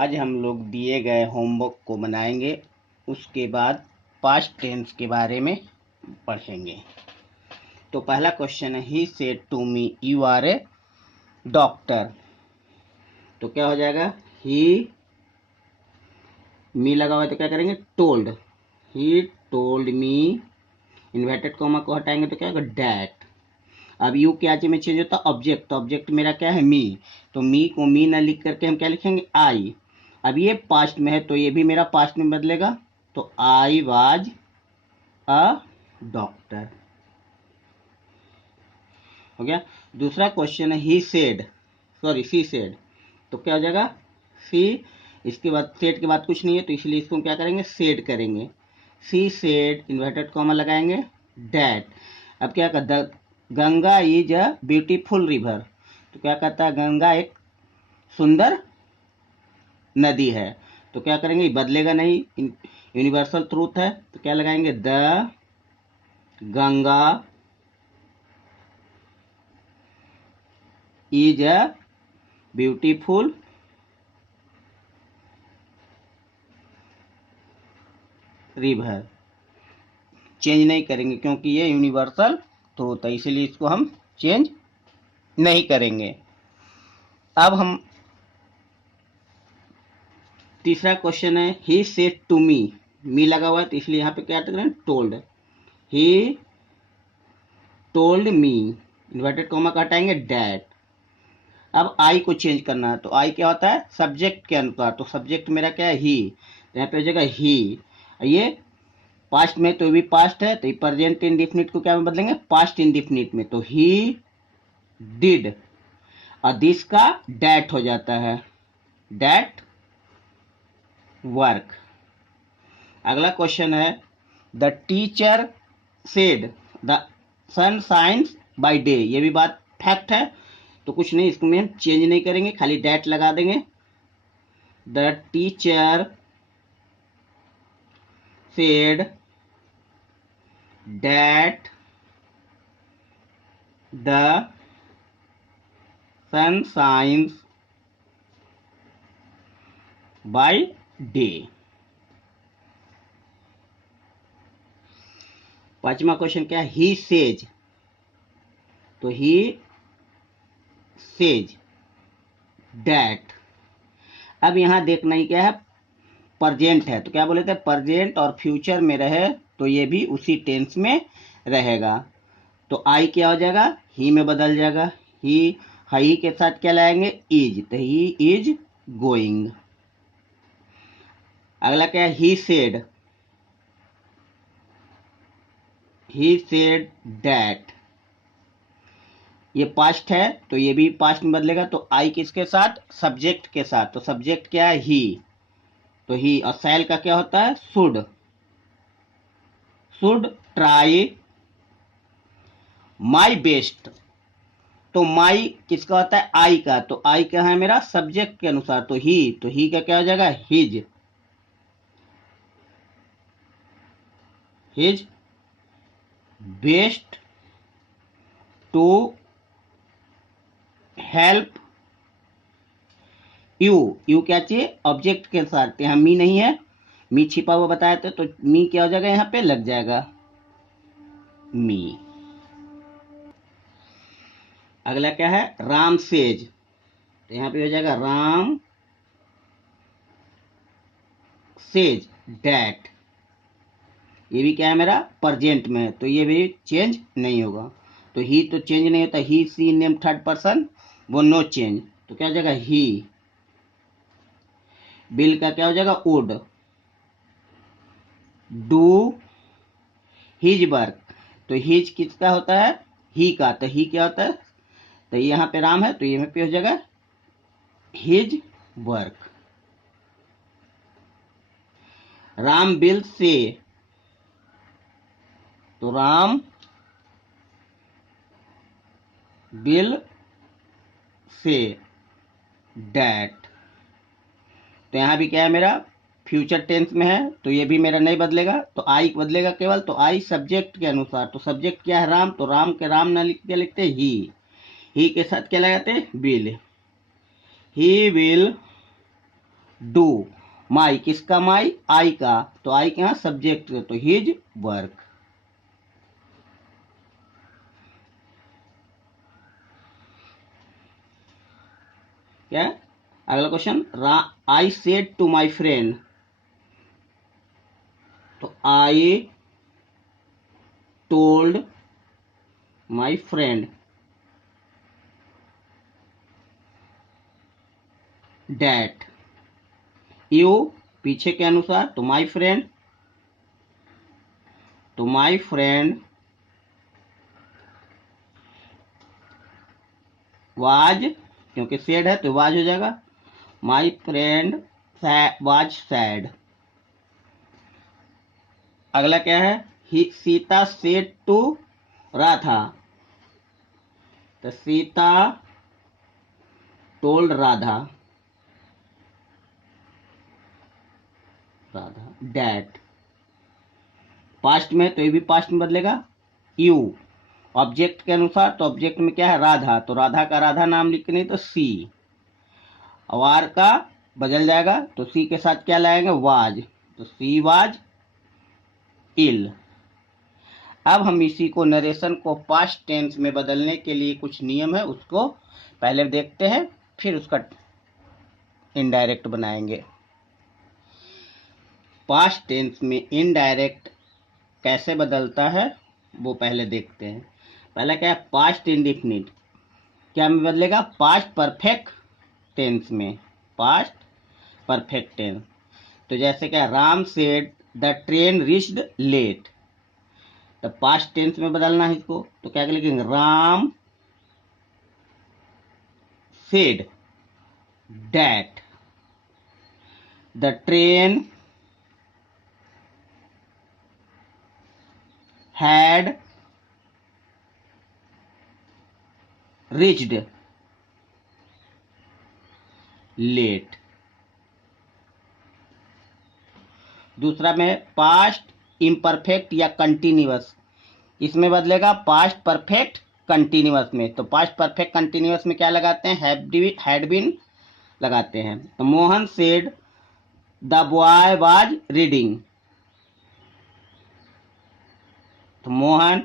आज हम लोग दिए गए होमवर्क को बनाएंगे, उसके बाद पास्ट टेंस के बारे में पढ़ेंगे। तो पहला क्वेश्चन है, he said to me you are a doctor. तो क्या हो जाएगा, ही मी लगा हुआ है तो क्या करेंगे, told. He told me, inverted comma को हटाएंगे तो क्या होगा, डैट। अब यू के आगे में चेंज होता है ऑब्जेक्ट, तो ऑब्जेक्ट मेरा क्या है, मी। तो मी को मी ना लिख करके हम क्या लिखेंगे, आई। अब ये पास्ट में है तो ये भी मेरा पास्ट में बदलेगा, तो आई वाज अ डॉक्टर हो गया। दूसरा क्वेश्चन है, he said, sorry she said. तो क्या हो जाएगा, सी, इसके बाद सेड के बाद कुछ नहीं है तो इसलिए इसको क्या करेंगे, सेड करेंगे। सी सेड, इन्वर्टेड कॉमा लगाएंगे, डैट। अब क्या कहता, Ganga is a beautiful river. तो क्या कहता है, गंगा एक सुंदर नदी है। तो क्या करेंगे, बदलेगा नहीं, यूनिवर्सल ट्रूथ है तो क्या लगाएंगे, the Ganga is a beautiful river. Change नहीं करेंगे क्योंकि ये यूनिवर्सल ट्रूथ है, इसीलिए इसको हम चेंज नहीं करेंगे। अब हम तीसरा क्वेश्चन है, ही सेड टू मी लगा हुआ है तो इसलिए यहाँ पे क्या करें, told. He told me, inverted comma का हटाएंगे, डैट। अब आई को चेंज करना है तो आई क्या होता है, सब्जेक्ट के अनुसार। तो सब्जेक्ट मेरा क्या है, ही। यहाँ पे हो जाएगा ही। ये पास्ट में तो भी पास्ट है तो ये प्रेजेंट इंडिफिनिट को क्या में बदलेंगे, पास्ट इंडिफिनिट में। तो ही डिड, और दिस का डैट हो जाता है, डैट वर्क। अगला क्वेश्चन है, the teacher said the sun shines by day. ये भी बात फैक्ट है तो कुछ नहीं, इसको हम चेंज नहीं करेंगे, खाली डैट लगा देंगे। The teacher said that the sun shines by day. पांचवा क्वेश्चन क्या है, ही सेज। तो ही सेज दैट। अब यहां देखना ही क्या है, प्रेजेंट है तो क्या बोले थे, प्रेजेंट और फ्यूचर में रहे तो ये भी उसी टेंस में रहेगा। तो आई क्या हो जाएगा, ही में बदल जाएगा। ही के साथ क्या लाएंगे, इज, तो ही इज गोइंग। अगला क्या है, ही सेड दैट। ये पास्ट है तो ये भी पास्ट में बदलेगा, तो आई किसके साथ, सब्जेक्ट के साथ। तो सब्जेक्ट क्या है, ही। तो ही, और सैल का क्या होता है, शुड ट्राई माई बेस्ट। तो माई किसका होता है, आई का। तो आई क्या है मेरा, सब्जेक्ट के अनुसार। तो ही का क्या हो जाएगा, his best to help you क्या चाहिए, ऑब्जेक्ट के साथ। यहाँ मी नहीं है, मी छिपा हुआ बताया था तो मी क्या हो जाएगा, यहाँ पे लग जाएगा मी। अगला क्या है, राम सेज। तो यहाँ पे हो जाएगा राम सेज डैट। ये भी क्या है मेरा, प्रेजेंट में है तो ये भी चेंज नहीं होगा। तो ही तो चेंज नहीं होता, ही सी नेम थर्ड पर्सन, वो नो चेंज। तो क्या हो जाएगा, ही। बिल का क्या हो जाएगा, वुड डू हिज वर्क। तो हिज किसका होता है, ही का। तो ही क्या होता है, तो यहाँ पे राम है तो यहाँ पे हो जाएगा हिज वर्क। राम बिल से, तो राम बिल से डैट। तो यहां भी क्या है मेरा, फ्यूचर टेंस में है तो ये भी मेरा नहीं बदलेगा, तो आई बदलेगा केवल। तो आई सब्जेक्ट के अनुसार। तो सब्जेक्ट क्या है, राम। तो राम के राम ना लिख के लिखते ही के साथ क्या लगाते, will. He will do. My किसका माई? आई का, तो आई के यहाँ सब्जेक्ट, तो हिज वर्क। क्या अगला question? I said to my friend, तो I told my friend that. You पीछे के अनुसार, तो माई फ्रेंड, तो माई फ्रेंड वाज, क्योंकि सैड है तो वाज हो जाएगा, माई फ्रेंड वाज सैड। अगला क्या है? सीता सेड टू राधा, तो Sita told Radha that. Past में तो ये भी पास्ट में बदलेगा। यू ऑब्जेक्ट के अनुसार, तो ऑब्जेक्ट में क्या है? राधा, तो राधा का राधा नाम लिख नहीं तो सी। आर का बदल जाएगा, तो सी के साथ क्या लाएंगे? वाज, तो सी वाज इल। अब हम इसी को नरेशन को पास्ट टेंस में बदलने के लिए कुछ नियम है, उसको पहले देखते हैं, फिर उसका इनडायरेक्ट बनाएंगे। पास्ट टेंस में इनडायरेक्ट कैसे बदलता है वो पहले देखते हैं। पहला क्या है? पास्ट इंडिफिनिट क्या में बदलेगा? पास्ट परफेक्ट टेंस में, पास्ट परफेक्ट टेंस। तो जैसे क्या? Ram said the train reached late, तो पास्ट टेंस में बदलना है इसको, तो क्या लिखेंगे? Ram said that the train had reached late। दूसरा में पास्ट इम्परफेक्ट या कंटिन्यूअस, इसमें बदलेगा पास्ट परफेक्ट कंटिन्यूअस में, तो पास्ट परफेक्ट कंटिन्यूअस में क्या लगाते हैं? हैड बीन लगाते हैं। तो Mohan said the boy was reading, तो Mohan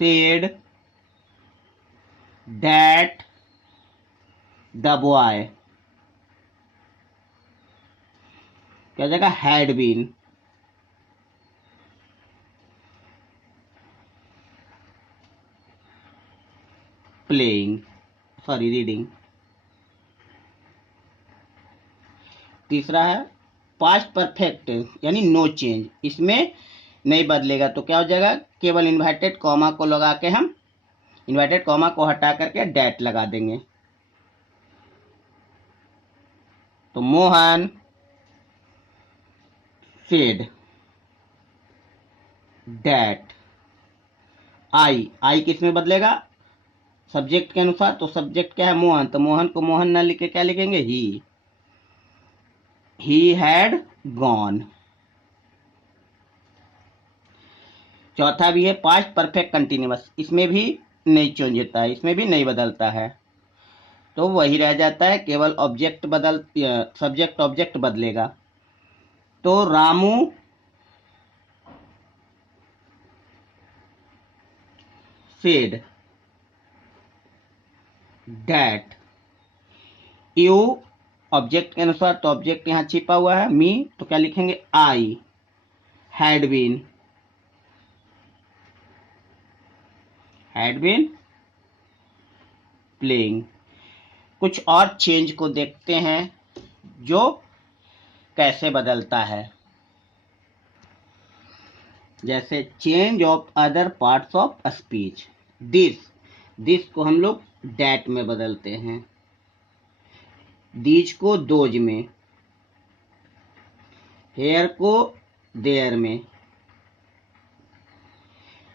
said that the boy, क्या जाएगा? Had been playing, sorry reading. तीसरा है पास्ट परफेक्ट यानी नो चेंज, इसमें नहीं बदलेगा, तो क्या हो जाएगा? केवल इन्वर्टेड कॉमा को लगा के हम इन्वर्टेड कॉमा को हटा करके डैट लगा देंगे। तो मोहन सेड डैट आई किस में बदलेगा? सब्जेक्ट के अनुसार, तो सब्जेक्ट क्या है? मोहन, तो मोहन को मोहन ना लिखे क्या लिखेंगे? He had gone. चौथा भी है पास्ट परफेक्ट कंटिन्यूअस, इसमें भी नहीं चेंज होता है, इसमें भी नहीं बदलता है, तो वही रह जाता है, केवल ऑब्जेक्ट सब्जेक्ट ऑब्जेक्ट बदलेगा। तो Ramu said that you object के अनुसार, तो ऑब्जेक्ट यहां छिपा हुआ है मी, तो क्या लिखेंगे? I had been playing. कुछ और चेंज को देखते हैं जो कैसे बदलता है। जैसे change of other parts of speech, this को हम लोग डैट में बदलते हैं, दीज को दोज में, हेयर को देयर में,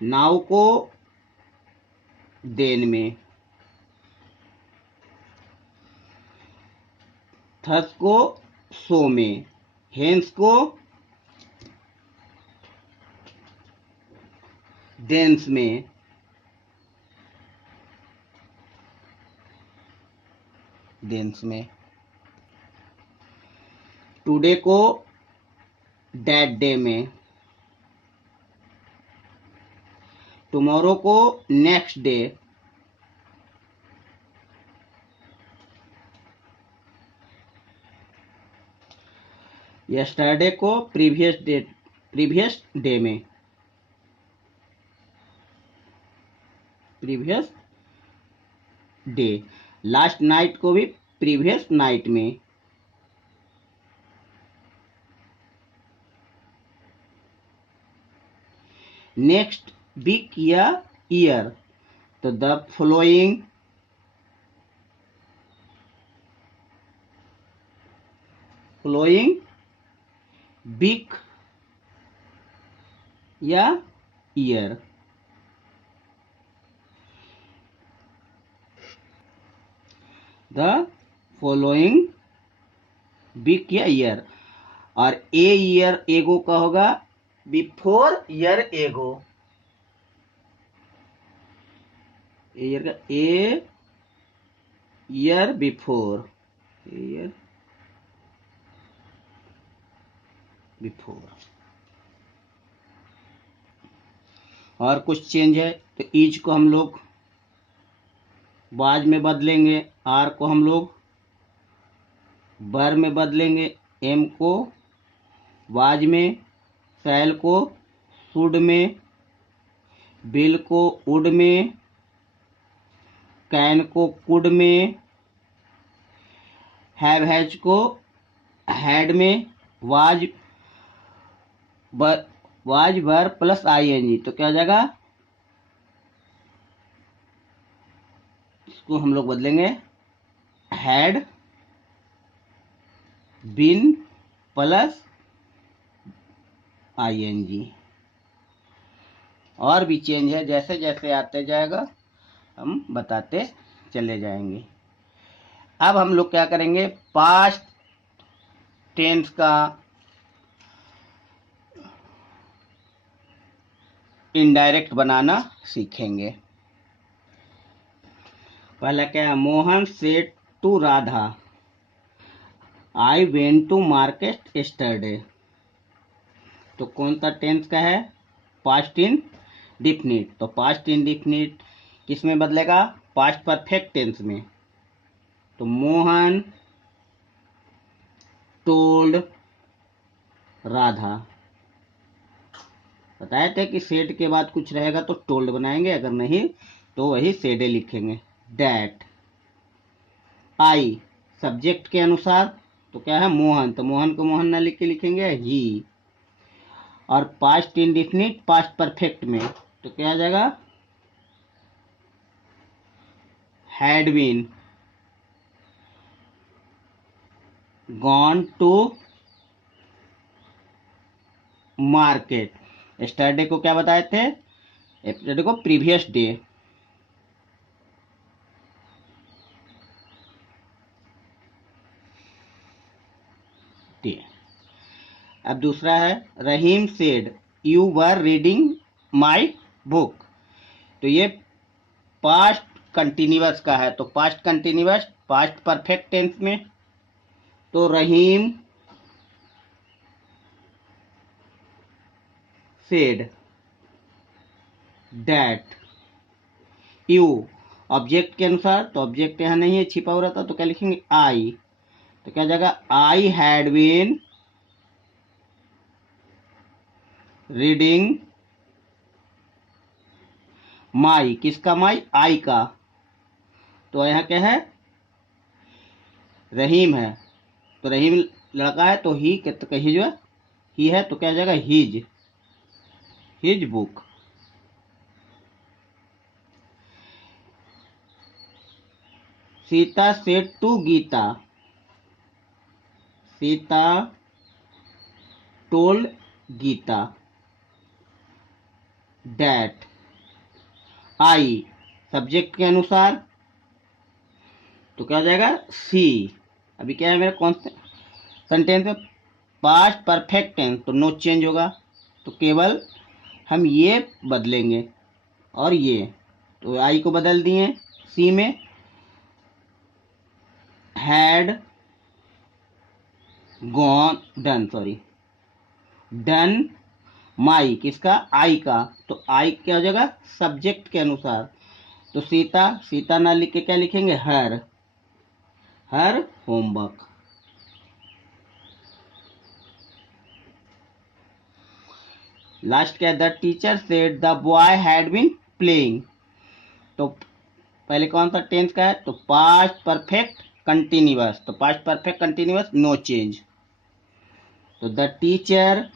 नाउ को देन में, थस को सो में, हेंस को देंस में, टुडे को दैट डे में, टुमारो को नेक्स्ट डे, यस्टरडे को प्रीवियस डे में, प्रीवियस डे, लास्ट नाइट को भी प्रीवियस नाइट में, नेक्स्ट वीक या ईयर, तो द फॉलोइंग वीक या ईयर, द फॉलोइंग वीक या ईयर। और ए ईयर एगो का होगा before year ago, a year का a year before, year before. और कुछ चेंज है तो ईज को हम लोग वाज में बदलेंगे, आर को हम लोग बर में बदलेंगे, एम को वाज में, सैल को शुड में, बिल को वुड में, कैन को कुड में, हैव हैज को हैड में, वाज बर प्लस आईएनजी, तो क्या हो जाएगा, इसको हम लोग बदलेंगे हैड बीन प्लस आईएनजी। और भी चेंज है, जैसे जैसे आते जाएगा हम बताते चले जाएंगे। अब हम लोग क्या करेंगे, पास्ट टेंस का इनडायरेक्ट बनाना सीखेंगे। पहला क्या है, Mohan said to Radha I went to market yesterday, तो कौन सा टेंस का है, पास्ट इन डिफिनिट, तो पास्ट इन डिफिनिट किस में बदलेगा, पास्ट परफेक्ट टेंस में, तो मोहन टोल्ड राधा। बताए थे कि सेड के बाद कुछ रहेगा तो टोल्ड बनाएंगे, अगर नहीं तो वही सेडे लिखेंगे। दैट, आई सब्जेक्ट के अनुसार तो क्या है मोहन, तो मोहन को मोहन ना लिख के लिखेंगे ही। और पास्ट इंडिफिनिट पास्ट परफेक्ट में तो क्या आ जाएगा, had been gone to market. Yesterday को क्या बताए थे, यस्टरडे को प्रीवियस डे, अब दूसरा है Rahim said you were reading my book, तो ये पास्ट कंटिन्यूअस का है, तो past continuous past perfect tense में, तो Rahim said that you, object के अनुसार तो ऑब्जेक्ट यहां नहीं है, छिपा हुआ रहता, तो क्या लिखेंगे आई, तो क्या जाएगा I had been reading my, किसका माई, आई का, तो यहां क्या है रहीम है, तो रहीम लड़का है तो ही तो कही जो है ही है, तो क्या जाएगा his book. Sita said to Gita, Sita told Gita that I, subject के अनुसार तो क्या हो जाएगा सी। अभी क्या है मेरा कौन सेंटेंस है, पास्ट परफेक्ट टेंस, तो नो चेंज होगा, तो केवल हम ये बदलेंगे और ये, तो आई को बदल दिए सी में, had gone, done, sorry, done my, किसका, आई का, तो आई क्या हो जाएगा, सब्जेक्ट के अनुसार। तो सीता, सीता ना लिख के क्या लिखेंगे, हर, हर होमवर्क। लास्ट क्या, the teacher said the boy had been playing. तो पहले कौन सा टेंस का है, तो पास्ट परफेक्ट कंटिन्यूअस, तो past perfect continuous no change. तो the teacher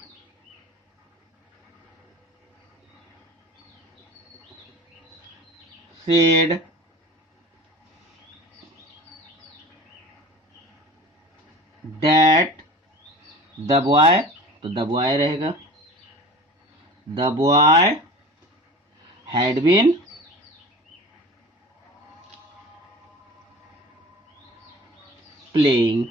said that the boy, तो द बॉय रहेगा, the boy had been playing.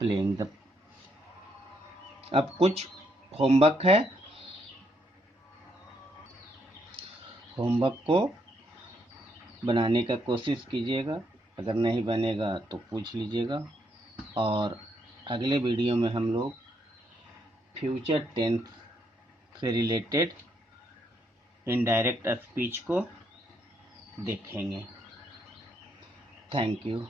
Playing the, अब कुछ होमवर्क है, होमवर्क को बनाने का कोशिश कीजिएगा, अगर नहीं बनेगा तो पूछ लीजिएगा। और अगले वीडियो में हम लोग फ्यूचर टेंस से रिलेटेड इनडायरेक्ट स्पीच को देखेंगे। Thank you.